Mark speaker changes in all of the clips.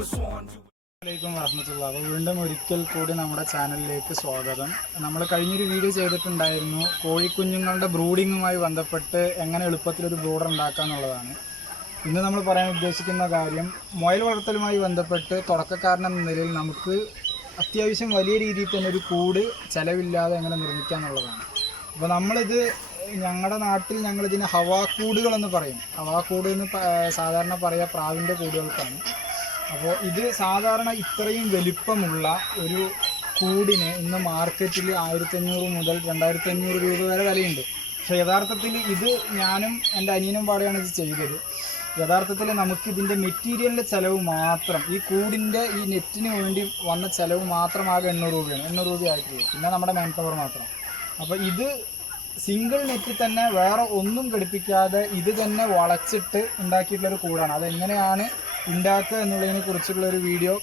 Speaker 1: അലൈക്കും വറഹമത്തുള്ള അപ്പോൾ വീണ്ടും ഒരിക്കൽ കൂടി നമ്മുടെ ചാനലിലേക്ക് സ്വാഗതം. നമ്മൾ കഴിഞ്ഞൊരു വീഡിയോ ചെയ്തിട്ടുണ്ടായിരുന്നു കോഴിക്കുഞ്ഞുങ്ങളുടെ ബ്രൂഡിങ്ങുമായി ബന്ധപ്പെട്ട് എങ്ങനെ എളുപ്പത്തിൽ ഒരു ബ്രൂഡർ ഉണ്ടാക്കുക എന്നുള്ളതാണ്. ഇന്ന് നമ്മൾ പറയാൻ ഉദ്ദേശിക്കുന്ന കാര്യം മുയൽ വളർത്തലുമായി ബന്ധപ്പെട്ട് തുടക്കക്കാരൻ എന്ന നിലയിൽ നമുക്ക് അത്യാവശ്യം വലിയ രീതിയിൽ തന്നെ ഒരു കൂട് ചിലവില്ലാതെ എങ്ങനെ നിർമ്മിക്കുക എന്നുള്ളതാണ്. അപ്പോൾ നമ്മളിത് ഞങ്ങളുടെ നാട്ടിൽ ഞങ്ങളിതിന് ഹവാക്കൂടുകളെന്ന് പറയും. ഹവാക്കൂട് എന്ന് സാധാരണ പറയുക പ്രാവിന്റെ കൂടുകൾക്കാണ്. അപ്പോൾ ഇത് സാധാരണ ഇത്രയും വലിപ്പമുള്ള ഒരു കൂടിന് ഇന്ന് മാർക്കറ്റിൽ ആയിരത്തഞ്ഞൂറ് മുതൽ രണ്ടായിരത്തി അഞ്ഞൂറ് രൂപ വരെ വിലയുണ്ട്. പക്ഷേ യഥാർത്ഥത്തിൽ ഇത് ഞാനും എന്റെ അനിയനും പാടെയാണ് ഇത് ചെയ്തത്. യഥാർത്ഥത്തിൽ നമുക്ക് ഇതിന്റെ മെറ്റീരിയലിന്റെ ചിലവ് മാത്രം ഈ കൂടിന്റെ ഈ നെറ്റിന് വേണ്ടി വന്ന ചിലവ് മാത്രം ആകെ എണ്ണൂറ് രൂപയാണ്. എണ്ണൂറ് രൂപയായിട്ടുള്ളൂ പിന്നെ നമ്മുടെ മാൻ പവർ മാത്രം. അപ്പോൾ ഇത് സിംഗിൾ നെറ്റിൽ തന്നെ വേറെ ഒന്നും ഘടിപ്പിക്കാതെ ഇത് തന്നെ വളച്ചിട്ട് ഉണ്ടാക്കിയിട്ടുള്ളൊരു കൂടാണ്. അതെങ്ങനെയാണ് ഉണ്ടാക്കുക എന്നുള്ളതിനെ കുറിച്ചുള്ള ഒരു വീഡിയോ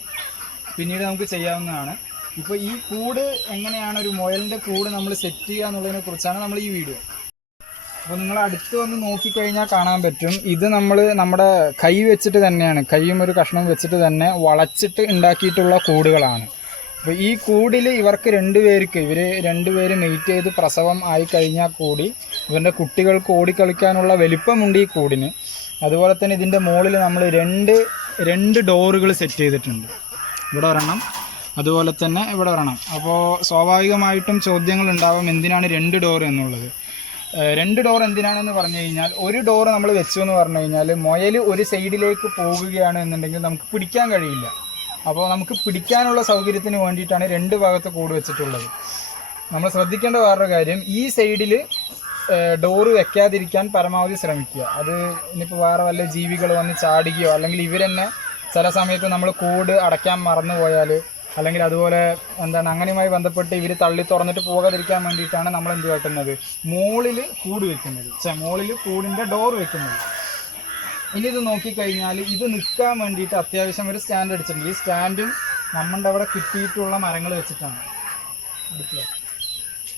Speaker 1: പിന്നീട് നമുക്ക് ചെയ്യാവുന്നതാണ്. ഇപ്പോൾ ഈ കൂട് എങ്ങനെയാണ് ഒരു മുയലിന്റെ കൂട് നമ്മൾ സെറ്റ് ചെയ്യുക എന്നുള്ളതിനെ കുറിച്ചാണ് നമ്മൾ ഈ വീഡിയോ. അപ്പോൾ നിങ്ങൾ അടുത്ത് വന്ന് നോക്കിക്കഴിഞ്ഞാൽ കാണാൻ പറ്റും. ഇത് നമ്മൾ നമ്മുടെ കൈ വെച്ചിട്ട് തന്നെയാണ്. കൈയും ഒരു കഷ്ണവും വെച്ചിട്ട് തന്നെ വളച്ചിട്ട് ഉണ്ടാക്കിയിട്ടുള്ള കൂടുകളാണ്. അപ്പോൾ ഈ കൂടിൽ ഇവർക്ക് രണ്ടുപേർക്ക് ഇവർ രണ്ടുപേര് മെയ്റ്റ് ചെയ്ത് പ്രസവം ആയി കഴിഞ്ഞാൽ കൂടി ഇവരുടെ കുട്ടികൾക്ക് ഓടിക്കളിക്കാനുള്ള വലിപ്പമുണ്ട് ഈ കൂടിന്. അതുപോലെ തന്നെ ഇതിന്റെ മുകളിൽ നമ്മൾ രണ്ട് രണ്ട് ഡോറുകൾ സെറ്റ് ചെയ്തിട്ടുണ്ട്. ഇവിടെ ഒരെണ്ണം അതുപോലെ തന്നെ ഇവിടെ ഒരെണ്ണം അപ്പോൾ സ്വാഭാവികമായിട്ടും ചോദ്യങ്ങൾ ഉണ്ടാവും എന്തിനാണ് രണ്ട് ഡോർ എന്നുള്ളത്. രണ്ട് ഡോർ എന്തിനാണെന്ന് പറഞ്ഞു കഴിഞ്ഞാൽ ഒരു ഡോർ നമ്മൾ വെച്ചു എന്ന് പറഞ്ഞു കഴിഞ്ഞാൽ മുയൽ ഒരു സൈഡിലേക്ക് പോകുകയാണ് എന്നുണ്ടെങ്കിൽ നമുക്ക് പിടിക്കാൻ കഴിയില്ല. അപ്പോൾ നമുക്ക് പിടിക്കാനുള്ള സൗകര്യത്തിന് വേണ്ടിയിട്ടാണ് രണ്ട് ഭാഗത്ത് കൂട് വെച്ചിട്ടുള്ളത്. നമ്മൾ ശ്രദ്ധിക്കേണ്ട വേറൊരു കാര്യം ഈ സൈഡിൽ ഡോറ് വെക്കാതിരിക്കാൻ പരമാവധി ശ്രമിക്കുക. അത് ഇനിയിപ്പോൾ വേറെ വല്ല ജീവികൾ വന്ന് ചാടുകയോ അല്ലെങ്കിൽ ഇവർ തന്നെ ചില സമയത്ത് നമ്മൾ കൂട് അടയ്ക്കാൻ മറന്നു പോയാൽ അല്ലെങ്കിൽ അതുപോലെ എന്താണ് അങ്ങനെയുമായി ബന്ധപ്പെട്ട് ഇവർ തള്ളി തുറന്നിട്ട് പോകാതിരിക്കാൻ വേണ്ടിയിട്ടാണ് നമ്മൾ എന്ത് കാട്ടുന്നത്? മുകളിൽ കൂട് വെക്കുന്നത്. ചെ മുകളിൽ കൂടിന്റെ ഡോർ വെക്കുന്നത്. ഇനി ഇത് നോക്കിക്കഴിഞ്ഞാൽ ഇത് നിൽക്കാൻ വേണ്ടിയിട്ട് അത്യാവശ്യം ഒരു സ്റ്റാൻഡ് അടിച്ചിട്ടുണ്ട്. ഈ സ്റ്റാൻഡും നമ്മുടെ അവിടെ കിട്ടിയിട്ടുള്ള മരങ്ങൾ വെച്ചിട്ടാണ്. അടുത്ത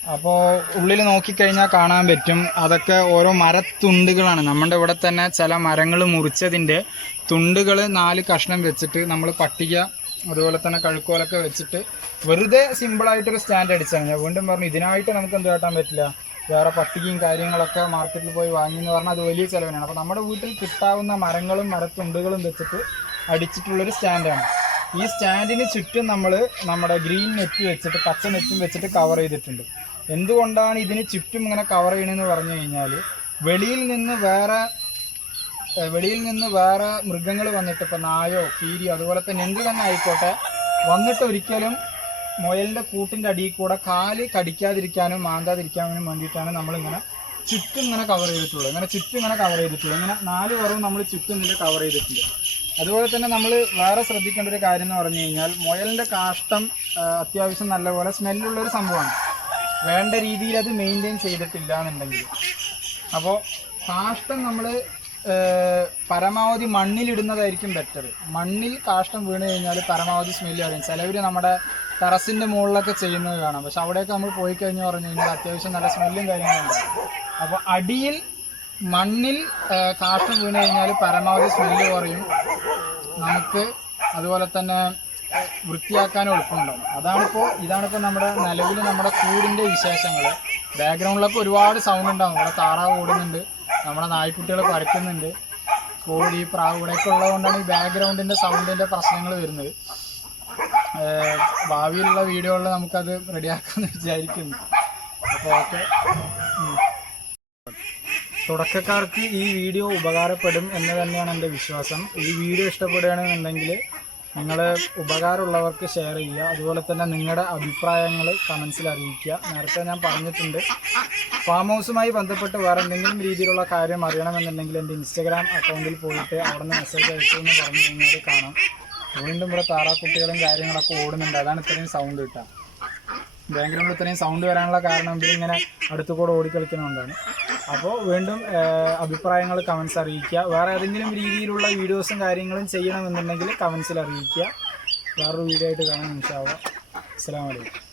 Speaker 1: അപ്പോൾ ഉള്ളിൽ നോക്കിക്കഴിഞ്ഞാൽ കാണാൻ പറ്റും. അതൊക്കെ ഓരോ മരത്തുണ്ടുകളാണ്. നമ്മുടെ ഇവിടെ തന്നെ ചില മരങ്ങൾ മുറിച്ചതിന്റെ തുണ്ടുകൾ നാല് കഷ്ണം വെച്ചിട്ട് നമ്മൾ പട്ടിക അതുപോലെ തന്നെ കഴുക്കോലൊക്കെ വെച്ചിട്ട് വെറുതെ സിമ്പിളായിട്ടൊരു സ്റ്റാൻഡ് അടിച്ചാണ് ഞാൻ വീണ്ടും പറഞ്ഞു ഇതിനായിട്ട് നമുക്ക് എന്ത് കാട്ടാൻ പറ്റില്ല. വേറെ പട്ടികയും കാര്യങ്ങളൊക്കെ മാർക്കറ്റിൽ പോയി വാങ്ങി എന്ന് പറഞ്ഞാൽ അത് വലിയ ചിലവിനാണ്. അപ്പോൾ നമ്മുടെ വീട്ടിൽ കിട്ടാവുന്ന മരങ്ങളും മരത്തുണ്ടുകളും വെച്ചിട്ട് അടിച്ചിട്ടുള്ളൊരു സ്റ്റാൻഡാണ്. ഈ സ്റ്റാൻഡിന് ചുറ്റും നമ്മൾ നമ്മുടെ ഗ്രീൻ നെറ്റ് വെച്ചിട്ട് പച്ച നെറ്റും വെച്ചിട്ട് കവർ ചെയ്തിട്ടുണ്ട്. എന്തുകൊണ്ടാണ് ഇതിന് ചുറ്റും ഇങ്ങനെ കവർ ചെയ്യണമെന്ന് പറഞ്ഞു കഴിഞ്ഞാൽ വെളിയിൽ നിന്ന് വേറെ വെളിയിൽ നിന്ന് വേറെ മൃഗങ്ങൾ വന്നിട്ട് ഇപ്പോൾ നായോ കീരിയോ അതുപോലെ തന്നെ എന്ത് തന്നെ ആയിക്കോട്ടെ വന്നിട്ട് ഒരിക്കലും മുയലിന്റെ കൂട്ടിന്റെ അടിയിൽ കൂടെ കാൽ കടിക്കാതിരിക്കാനും മാന്താതിരിക്കാനും വേണ്ടിയിട്ടാണ് നമ്മളിങ്ങനെ ചുറ്റും ഇങ്ങനെ കവർ ചെയ്തിട്ടുള്ളത്. ഇങ്ങനെ ചുറ്റും ഇങ്ങനെ കവർ ചെയ്തിട്ടുള്ളൂ ഇങ്ങനെ നാല് വറവും നമ്മൾ ചുറ്റും ഇതിൽ കവർ ചെയ്തിട്ടുണ്ട്. അതുപോലെ തന്നെ നമ്മൾ വേറെ ശ്രദ്ധിക്കേണ്ട ഒരു കാര്യം എന്ന് പറഞ്ഞു കഴിഞ്ഞാൽ മുയലിന്റെ കാഷ്ടം അത്യാവശ്യം നല്ലപോലെ സ്മെല്ലുള്ളൊരു സംഭവമാണ്. വേണ്ട രീതിയിൽ അത് മെയിന്റെയിൻ ചെയ്തിട്ടില്ല എന്നുണ്ടെങ്കിൽ. അപ്പോൾ കാഷ്ടം നമ്മൾ പരമാവധി മണ്ണിലിടുന്നതായിരിക്കും ബെറ്റർ മണ്ണിൽ കാഷ്ടം വീണ് കഴിഞ്ഞാൽ പരമാവധി സ്മെല്ല് അറിയാം. ചിലവർ നമ്മുടെ ടെറസിന്റെ മുകളിലൊക്കെ ചെയ്യുന്നത് കാണാം. പക്ഷെ അവിടെയൊക്കെ നമ്മൾ പോയി കഴിഞ്ഞ് പറഞ്ഞു കഴിഞ്ഞാൽ അത്യാവശ്യം നല്ല സ്മെല്ലും കാര്യങ്ങളുണ്ട് അപ്പോൾ അടിയിൽ മണ്ണിൽ കാഷ്ടം വീണ് കഴിഞ്ഞാൽ പരമാവധി സ്മെല്ല് കുറയും. നമുക്ക് അതുപോലെ തന്നെ വൃത്തിയാക്കാനും എളുപ്പമുണ്ടാവും. അതാണിപ്പോൾ ഇതാണിപ്പോൾ നമ്മുടെ നിലവിൽ നമ്മുടെ കൂടിന്റെ വിശേഷങ്ങൾ ബാക്ക്ഗ്രൗണ്ടിലൊക്കെ ഒരുപാട് സൗണ്ട് ഉണ്ടാവും. നമ്മുടെ താറാവ് ഓടുന്നുണ്ട് നമ്മുടെ നായ്ക്കുട്ടികൾ പരക്കുന്നുണ്ട് കോഴി പ്രാവ് ഇവിടെയൊക്കെ ഉള്ളതുകൊണ്ടാണ് ഈ ബാക്ക്ഗ്രൗണ്ടിന്റെ സൗണ്ടിന്റെ പ്രശ്നങ്ങൾ വരുന്നത്. ഭാവിയിലുള്ള വീഡിയോകളിൽ നമുക്കത് റെഡിയാക്കാമെന്ന് വിചാരിക്കുന്നു. അപ്പോൾ ഓക്കെ. തുടക്കക്കാർക്ക് ഈ വീഡിയോ ഉപകാരപ്പെടും എന്ന് തന്നെയാണ് എന്റെ വിശ്വാസം. ഈ വീഡിയോ ഇഷ്ടപ്പെടുകയാണെന്നുണ്ടെങ്കിൽ നിങ്ങൾ ഉപകാരമുള്ളവർക്ക് ഷെയർ ചെയ്യുക. അതുപോലെ തന്നെ നിങ്ങളുടെ അഭിപ്രായങ്ങൾ കമൻസിൽ അറിയിക്കുക. നേരത്തെ ഞാൻ പറഞ്ഞിട്ടുണ്ട് ഫാം ഹൗസുമായി ബന്ധപ്പെട്ട് വേറെ എന്തെങ്കിലും രീതിയിലുള്ള കാര്യം അറിയണമെന്നുണ്ടെങ്കിൽ എന്റെ ഇൻസ്റ്റഗ്രാം അക്കൗണ്ടിൽ പോയിട്ട് അവിടെ നിന്ന് മെസ്സേജ് അയച്ചു എന്ന് പറഞ്ഞു കഴിഞ്ഞാൽ കാണാം. വീണ്ടും ഇവിടെ താറാക്കുട്ടികളും കാര്യങ്ങളൊക്കെ ഓടുന്നുണ്ട്. അതാണ് ഇത്രയും സൗണ്ട് കിട്ടുക ബാക്ക്ഗ്രൗണ്ടിൽ ഇത്രയും സൗണ്ട് വരാനുള്ള കാരണം ഇവരിങ്ങനെ അടുത്തു കൂടെ ഓടിക്കളിക്കുന്നതുകൊണ്ടാണ്. അപ്പോൾ വീണ്ടും അഭിപ്രായങ്ങൾ കമൻസ് അറിയിക്കുക. വേറെ ഏതെങ്കിലും രീതിയിലുള്ള വീഡിയോസും കാര്യങ്ങളും ചെയ്യണമെന്നുണ്ടെങ്കിൽ കമൻസിൽ അറിയിക്കുക. വേറൊരു വീഡിയോ ആയിട്ട് കാണാൻ നിമിഷമാവുക അസ്സാം വലൈക്കും